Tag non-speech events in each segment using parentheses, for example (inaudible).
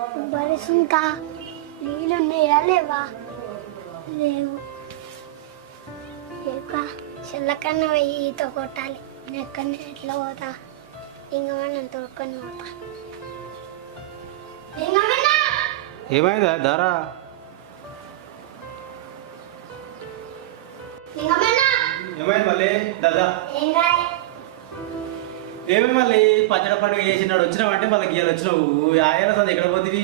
బరిసుంకా నీళ్ళు ఉన్నాయా లేవా? లేవు. లేక చెల్లకన్నా పోయి ఈత కొట్టాలి. ఎక్కడనే ఎట్లా పోతా? లింగమన్న తోడుకొని పోతా. ఏమైందా? దారా. ఏమైంది మళ్ళీ? దాదా. ఏమి మళ్ళీ పచ్చడి పండుగ చేసినాడు? వచ్చినావంటే మళ్ళీ గీయాలు వచ్చినావు. ఆయన సంది ఎక్కడ పోతుంది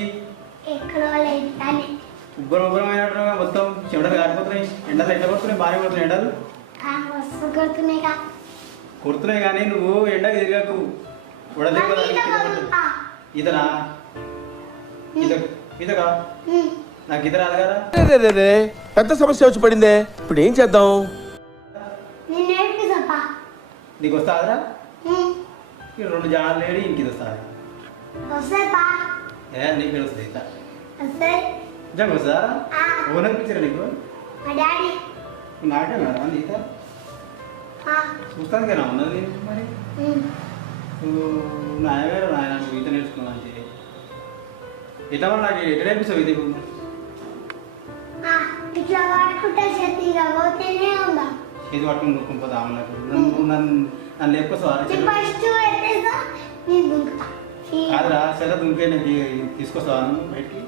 ఉబ్బరం అయినట్టు మొత్తం. చెమటలు కారిపోతున్నాయి. ఎండలు ఎండ కొడుతున్నాయి భారీ కొడుతున్నాయి ఎండలు. వస్తు కొడుతున్నాయి కానీ నువ్వు ఎండకి తిరగకు ఇతగా ఉమ్. నాకు ఇత రాదు కదా? పెద్ద సమస్య వచ్చి పడిందే. ఇప్పుడు ఏం చేద్దాం? నీకు వస్తాదరా ఈ రెండు జాడలు లేడి ఇంక ఇది వస్తుంది. ఏ నీకు వస్తే నిజంగా ఆ, ఓన్ అనిపించారా నీకు? నాకే మేడం ఈత చూస్తాను కదా ఉన్నది మరి? నాయగారు నాయన నువ్వు ఈత నేర్చుకున్నావు అంటే. ఇట్లా నాకు ఎట్లా నేర్పిస్తావు ఆ, ఇట్లా వాడుకుంటే పోతేనే ఇది పట్టుకుని పోతా నాకు. నన్ను నన్ను లేపుకొస్తావా కాదురా సెల దుంకే నేను తీసుకొస్తావా నువ్వు బయటికి.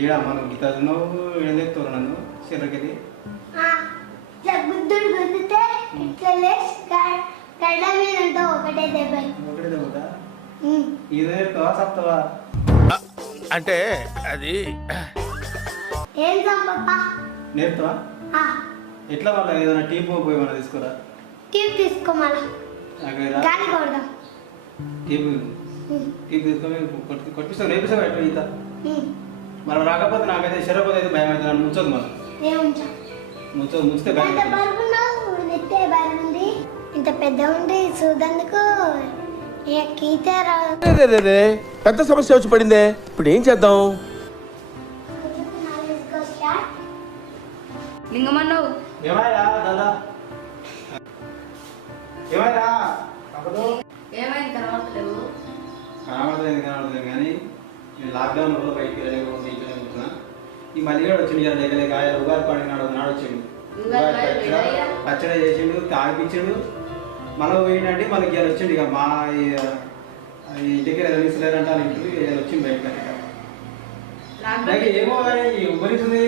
ఈడ మనం గీత నువ్వు ఏం చెప్తావు నన్ను? గుద్దితే మీద ఉంటావు ఒకటే దెబ్బ. ఒకటే ఉమ్. ఇది సప్తావా అంటే అది ఏం ఎట్లా వాళ్ళ ఏదైనా టీ పోయి మన తీసుకురా? టీప్ తీసుకో మళ్ళా నాకు రా గాలి కొడదాం టీపు ఉమ్. టీపు తీసుకొని కొట్టి కొట్టిస్తావు నేర్పిస్తావు ఎట్లా ఈత. మనం రాకపోతే నాకైతే శరపోతే అయితే భయం అయితే నన్ను ముంచదు మనం ముంచదు ముంచితే భయం అవుతుంది. నెత్తే బరువుంది ఇంత పెద్ద ఉంది చూడందుకు. పెద్ద సమస్య వచ్చి పడిందే. ఇప్పుడు ఏం చేద్దాం? ఏమైనా దాదా? ఏమైంది? కనబడలేవు కనబడలేదు కనబడలేదు కానీ నేను లాక్డౌన్ వల్ల బయటికి వెళ్ళలేకపోతే ఈ మల్లిగాడు వచ్చిండు లేక లేక ఆయన ఉగాది పండుగ నాడు వచ్చిండు. పచ్చడి చేసిండు తాగిపించిండు. మళ్ళీ పోయిండంటే మనకి ఇవాళ వచ్చిండు ఇక మా ఇంటికి వచ్చిండు బయటకి అట్లా. నాకు ఏమో కానీ ఉబ్బరిస్తుంది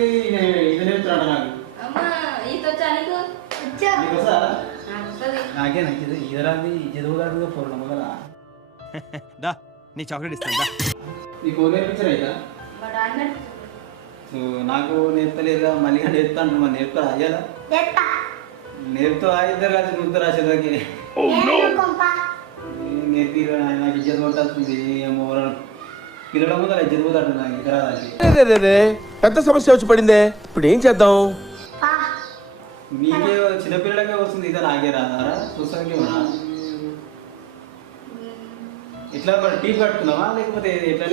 ఇది నేర్పుతున్నాడు నాకు. నీకు నీకు ఇదరాంది చదువు కాదు పూర్ణ మొదల దా నీ చాక్లెట్ ఇస్తాను నీకు నేర్పించరా నేర్పలేదుగా మళ్ళీ నేర్పుతాను మరి నేర్పుతారా అయ్యాలా నేర్పుతా. ఇద్దరు కలిసి రాసేదానికి? నేర్పి నాకు ఇజ్జత్ కొట్టాల్సింది. ఏమో పిల్లల ముందర ఇజ్జత్ పోతాడు నాకు ఇద్దరు పెద్ద సమస్య వచ్చి పడిందే. ఇప్పుడు ఏం చేద్దాం? నీకే చిన్నపిల్లలకే వస్తుంది ఇదే నాకే రాదారా ఏమన్నా ఇట్లా మరి టీ కట్టుకున్నావా? లేకపోతే ఎట్లా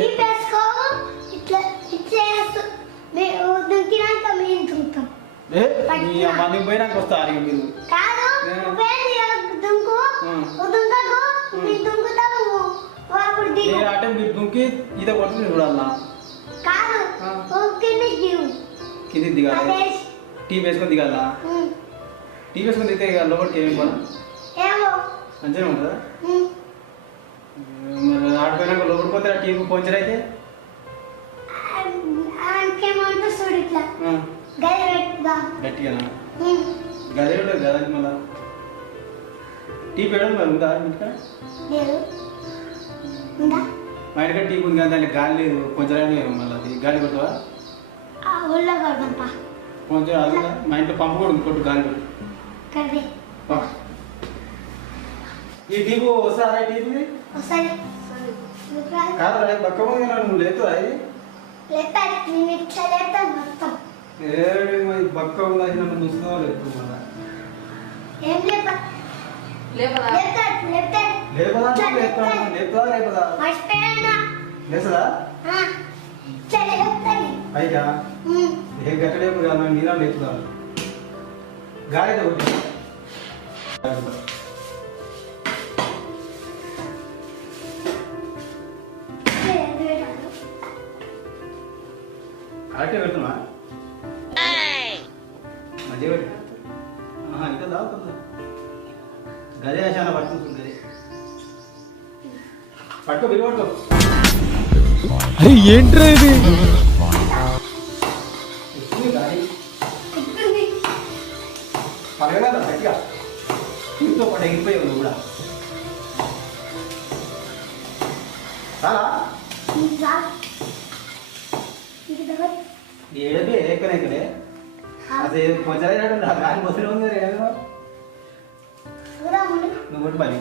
పోయినాక వస్తా అడిగి మీరు. అంటే మీరు దుంకి ఈత కొట్టుకుని చూడాలన్నా కాదు దిగాలి. అదే. టీ వేసుకొని దిగాలా? ఉం. టీ వేసుకొని ఇక లోపలికి ఏమి పని? మంచిగా ఉంటుందా. మరి ఆడిపోయినాక లోపలికి పోతే ఆ టీ పంచర్ అయితే? గది ఉంటుంది కదా మళ్ళా? టీ పెట్టడం మరి ఉందా మా టీ ఉంది కానీ దానికి గాలి లేదు కొంచెం మళ్ళీ గాలి కొట్టవా? కొంచెం మా ఇంట్లో పంపు కూడా ఉంది కొట్టు గాలి కొట్టు. పోయి నువ్వు లేపుతా ఇది. లేపాలి నేను ఇట్లా లేపుతాను మొత్తం. ఏడు మరి బక్క నన్ను ముసుగా లేదు మళ్ళా ఏం లేపా? లేపదా? లేపదా మర్చిపోయానా? లేసదా. ఏ గట్ట లేపు కాదు నేను నీలా కొట్టి. కరెక్టే పెడుతున్నా? మధ్య పెట్టు ఇంకా దాగుతుందా. గదే చాలా పడుతుంది గదే పట్టుకో బిల్లు పట్టుకో. ఏంట్రా ఇది? పలగలేదా గట్టిగా? ఇంట్లో పాటు ఎగిరిపోయి ఉంది కూడా. చాలా ఇక్కడే. అదే ఉంది నువ్వు పని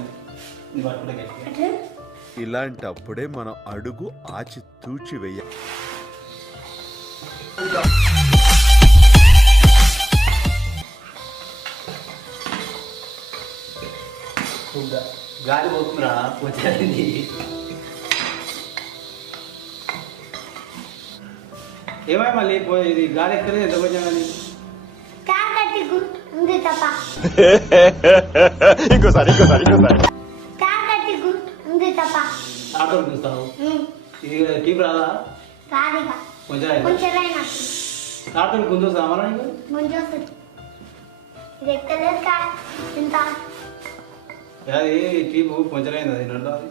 నువ్వు పట్టుకుంటే ఇలాంటప్పుడే మనం అడుగు ఆచి తూచి వెయ్య ఇంకా గాలి పోతుందిరా వచ్చేది ఏమై మళ్ళీ పో- ఇది గాలి ఎక్కలేదు ఎంత ఉంది తప్ప. (laughs) ఇంకోసారి ఇంకోసారి ఇంకోసారి. కాకటి ఉంది తప్ప. ఆటో చూస్తావు? ఇది టీప్ రాదా? కొంచెం కొంచెం రైనా ఆటో గుంజు సామాన్ నీకు? ముందు వస్తుంది ఇది ఎక్కలేదు కా ఇంత అది టీపు కొంచెం అయింది అది నడు అది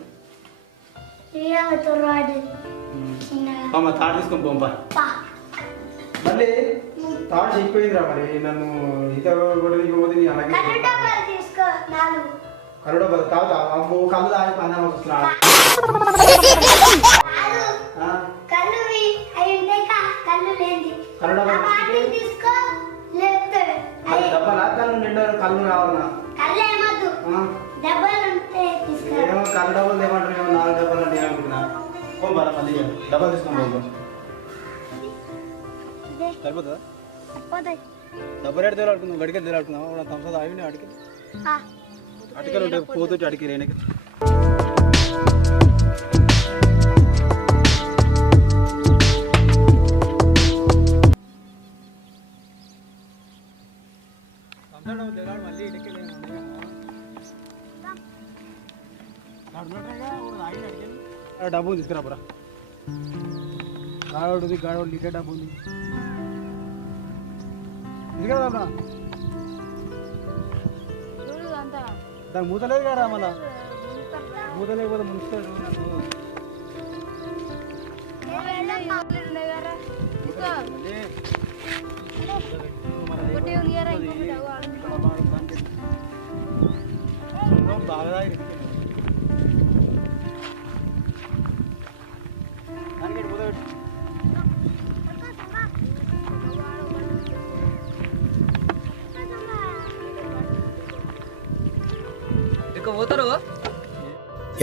ఇయ్యతో రాడు చిన్నగా. అమ్మ తాడు తీసుకొని పంపా మళ్ళీ తాడు చెక్కిపోయిందిరా మరి నన్ను ఈత కూడా దిగిపోతే నీ అలాగే కరుడో తాగుతా అమ్మో కళ్ళు తాగి పన్నా వస్తున్నా కాదు కళ్ళు నిండా కళ్ళు కావాలన్నా. డబ్బాలు ఉంటే తీసుకో ఏమో కళ్ళు డబ్బులు ఏమంటారు ఏమో నాలుగు డబ్బాలు అంటే ఏమనుకున్నా పోంబారా మళ్ళీ డబ్బా తీసుకొని పోతాం ఇదే. సరిపోతుందా? పోతాయి డబ్బా రేటు తేలాడుకుందాం గడికి తేలాడుకుందాం. తంసా ఆగి అడిగి ఆ, అటికలు ఉంటాయి పోతుంటే అడిగి రేణకి. డబ్బు తీసుకురా బరా గాడోడు ఉంది గాడోడు లీటర్ డబ్బు ఉంది. తీసుకురా బరా చూడు అంతా దానికి మూత లేదు కదా మళ్ళా? మూత లేకపోతే ముంచుతాడు నన్ను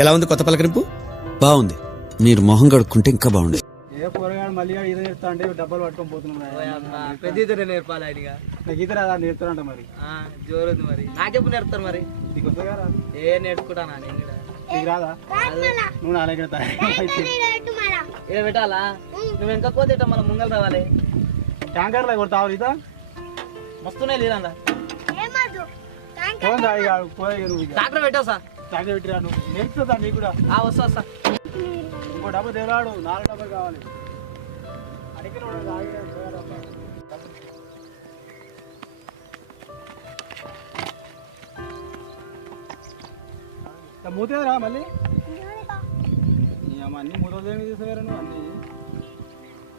ఎలా ఉంది కొత్త పలకరింపు? బాగుంది. మీరు మొహం కడుక్కుంటే ఇంకా బాగుండేది. ఏ కూరగాయలు మళ్ళీ ఇదే నేర్తా అంటే డబ్బాలు పట్టుకొని పోతున్నాం పెద్ద నేర్పాలి ఆయనగా నాకు ఈత రాదా? నేర్తారంట మరి. జోరుంది మరి. నాకెప్పుడు నేర్పుతారు మరి? నీకు వస్తుందా రా ఏ నేర్చుకుంటానా నేను కూడా? నీకు రాదా. నువ్వు నాలుగు. ఏ పెట్టాలా? నువ్వు వెనక పోతే మన ముంగల్ రావాలి? ట్యాంకర్లో కొడతావు ఈత? నువ్వు ఇక. డాక్టర్ పెట్టావు సార్ పెట్టిరా నువ్వు నేర్పుతుందా నీకు కూడా? ఆ వస్తా వస్తా. ఇంకో డబ్బు తేలాడు నాలుగు డబ్బులు కావాలి. అడిగిన వాడు. ఇట్లా మూతేరా మళ్ళీ? అమ్మ అన్ని మూతలు తీసుకురా నువ్వు అన్ని?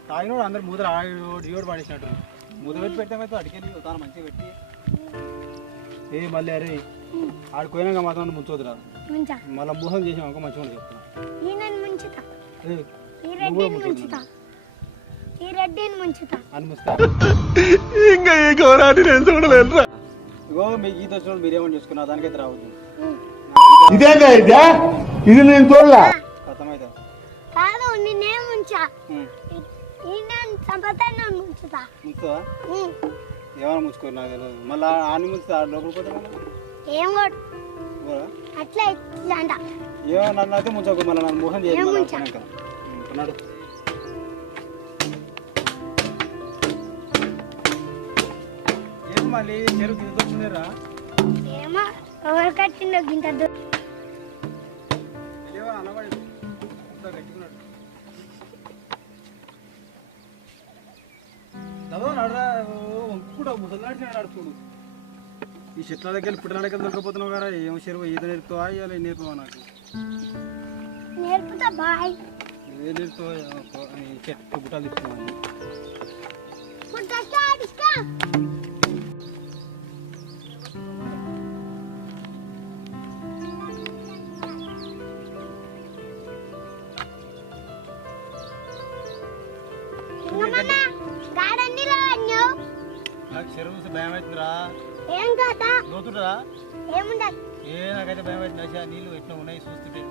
తాగినోడు అందరు మూతలు ఆడు డియోడు పడేసినట్టు. మూత పెట్టి పెట్టామైతే అడికెళ్ళి తాను మంచిగా పెట్టి. ఏ మళ్ళీ అరే ఆడిపోయినాక మాత్రం ముంచోదురా ముంచా? మళ్ళీ మోసం చేసాం మంచిగా చెప్తున్నా. ముంచుతా. ఈ రెడ్డిని ముంచుతా. ఈ రెడ్డిని ముంచుతా. అని ముస్తా ఇంకా ఈ ఘోరాన్ని నేను చూడలేనురా. ఇగో మీకు ఈత వచ్చినప్పుడు మీరు ఏమని చేసుకున్నా? దానికైతే రావద్దు. ఇదేంగా ఇదే ఇది నేను చూడలే. అర్థమైతే కాదు నిన్నేం ముంచా. ఈయన సంపద ముంచుతా. ముంచుతావా? ఉమ్. ఏమైనా ముంచుకోరు నాకు తెలియదు. మళ్ళీ ఆని ముంచుతా పోతే ఏం కొడు? అట్లా ఇట్లా అంట ఏమో నన్ను అయితే ముంచకు మళ్ళీ నన్ను మోసం చేయాలి మళ్ళీ చెరుకు ఇంత వచ్చిందిరా ఏమో ఎవరు కట్టిండో నడుచుకోడు. ఈ చెట్ల దగ్గర పుట్టిన దగ్గర దొరికిపోతున్నావు కదా ఏం చెరువు ఈత నేర్పుతావా? ఇవాళ నేర్పవా నాకు? నేర్పుతా బాయ్. ఏం నేర్పుతావా? చెట్టు బుట్టాలు ఇస్తున్నావు నాకు చెరువు చూస్తే భయం అవుతుందిరా. ఏం కాదా? లోతుంటరా ఏముండదు. ఏ నాకైతే భయం అవుతుంది. నశ నీళ్ళు ఎట్లా ఉన్నాయి చూస్తుంటే.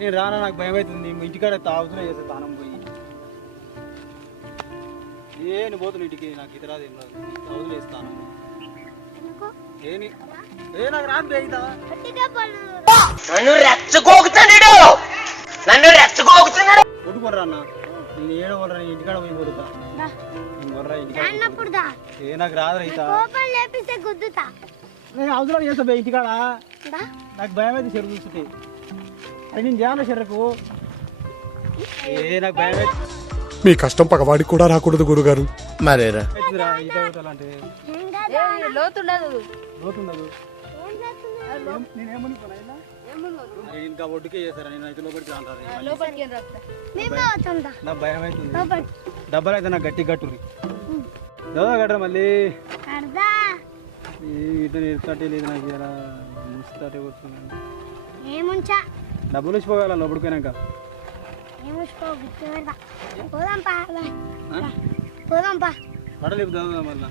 నేను రానా నాకు భయం అవుతుంది. ఇంటికాడ తాగుతున్నా చేస్తే తానం పోయి. ఏ నువ్వు పోతున్నా ఇంటికి? నాకు ఇతర రాదు. ఏం రాదు తాగుతున్నా వేస్తాను ఏ నాకు రాదు నేను ఏడో ఇంటికాడ పోయి కొడుతా ఇంటికాడ ఏ నాకు రాదు రైత. కోపం లేపిస్తే గుద్దుతా. నేను అవసరం చేస్తా బే ఇంటికాడ. నాకు భయం అయితే చెరువు చూస్తుంటే అది నేను చేయాలి చెరకు ఏ నాకు భయం అయితే మీ కష్టం పగవాడికి కూడా రాకూడదు గురుగారు. మరేరా? లోతుండదు. లోతుండదు. ఇంకా ఒడ్డుకే చేస్తారా? నేను అయితే లోపలికి రాను నా భయం అవుతుంది. లోపలి డబ్బాలు అయితే నాకు గట్టి గట్టుర్రి చదువు మళ్ళీ? కడదా. ఈ ఇటు నేర్చుకుంటే లేదు నాకు ఇలా ముస్తాటే కూర్చున్నాను ఏముంచా డబ్బులు వచ్చిపోగల లోపలిపోయినాక పోదాం పా. పోదాం పా పడలు ఇప్పుడు చదువుదాం మళ్ళీ?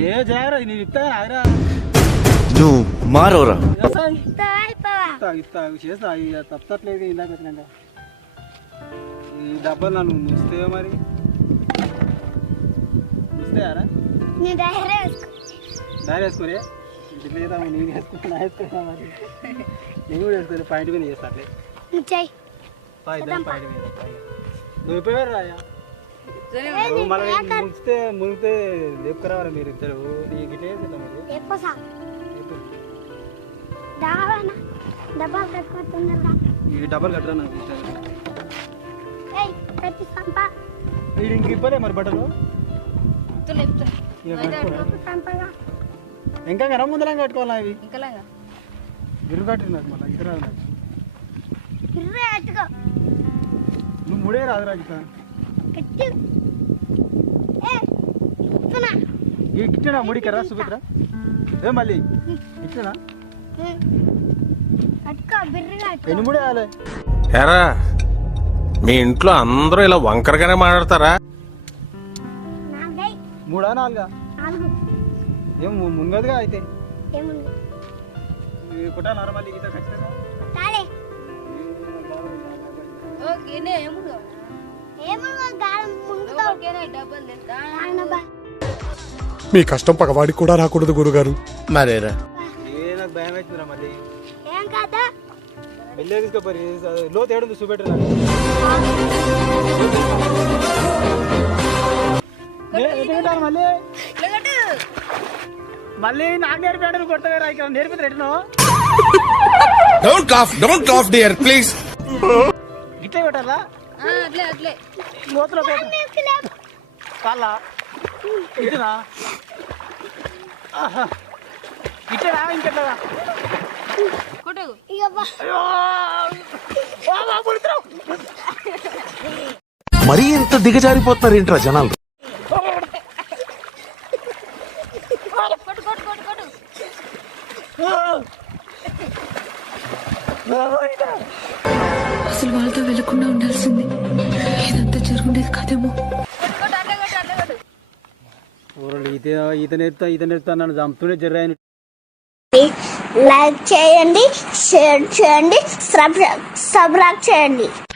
ఏ జాగ్రత్త నేను ఇస్తా ఆగరా. నువ్వు మారోరా చేస్తా తప్పట్లేదు ఇందాక వచ్చినాక. ఈ డబ్బాలు నన్ను ముస్తాయో మరి? ముస్తాయారా నీ డైరీ వేసుకో. దారి వేసుకునే ఇంటి మీద నేను వేసుకున్నా వేసుకున్నా మరి. నేను కూడా వేసుకుని పాయింట్ మీద చేస్తా అట్లే. పాయింట్ మీద నువ్వు అయిపోయారు రాయా? ముగిస్తే మునిగితే లేపుకురావాలి మీరు ఇద్దరు. నీకు ఇట్లా ఈ డబ్బులు కట్టరా నాకు వీడు ఇంక ఇవ్వలే మరి బట్టలు? ఇక ముందరం కట్టుకోవాలా ఇవి ఇంకలాగా. విరుగు కట్టి నాకు మళ్ళీ నాకు. నువ్వు ముడే రాదు రాజు ఇక. కట్టి. ఏ ఇస్తున్నా ఈ గిట్టనా ముడి కర్రా సుభద్ర? ఏ మళ్ళీ? ఇట్టనా ఎన్ని ముడే వేయాలి? ఎరా మీ ఇంట్లో అందరూ ఇలా వంకరగానే మాట్లాడతారా? మూడా నాలుగా? నాలుగు. ఏం మునగదుగా అయితే? కుట్టాలరా మళ్ళీ ఈత ఖచ్చితంగా? మీ కష్టం పగవాడికి కూడా రాకూడదు గురుగారు. మరేరా? మళ్ళీ ఏం కాదా వెళ్ళే తీసుకోపోయి లో తేడు చూపెట్టరా మళ్ళీ లేకట్టు మళ్ళీ నాకు నేర్పాడు కొట్టవేరా ఇక్కడ డోంట్ డోంట్ డియర్ ప్లీజ్ గిట్లే పెట్టాలా? అట్లే అట్లే. లోతులో కాళ్ళ. ఇటునా? ఇంకెట్లా మరీ ఇంత దిగజారిపోతున్నారు ఏంట్రా జనాలు? కొట్టు కొట్టు కొట్టు కొట్టు. అసలు వాళ్ళతో వెళ్ళకుండా ఉండాల్సింది. ఇదంతా జరుగుండేది కాదేమో. ఈత ఈత నేర్పుతా ఈత నేర్పుతా నన్ను చంపుతూనే జర్రాయని లైక్ చేయండి షేర్ చేయండి సబ్స్క్రైబ్ చేయండి.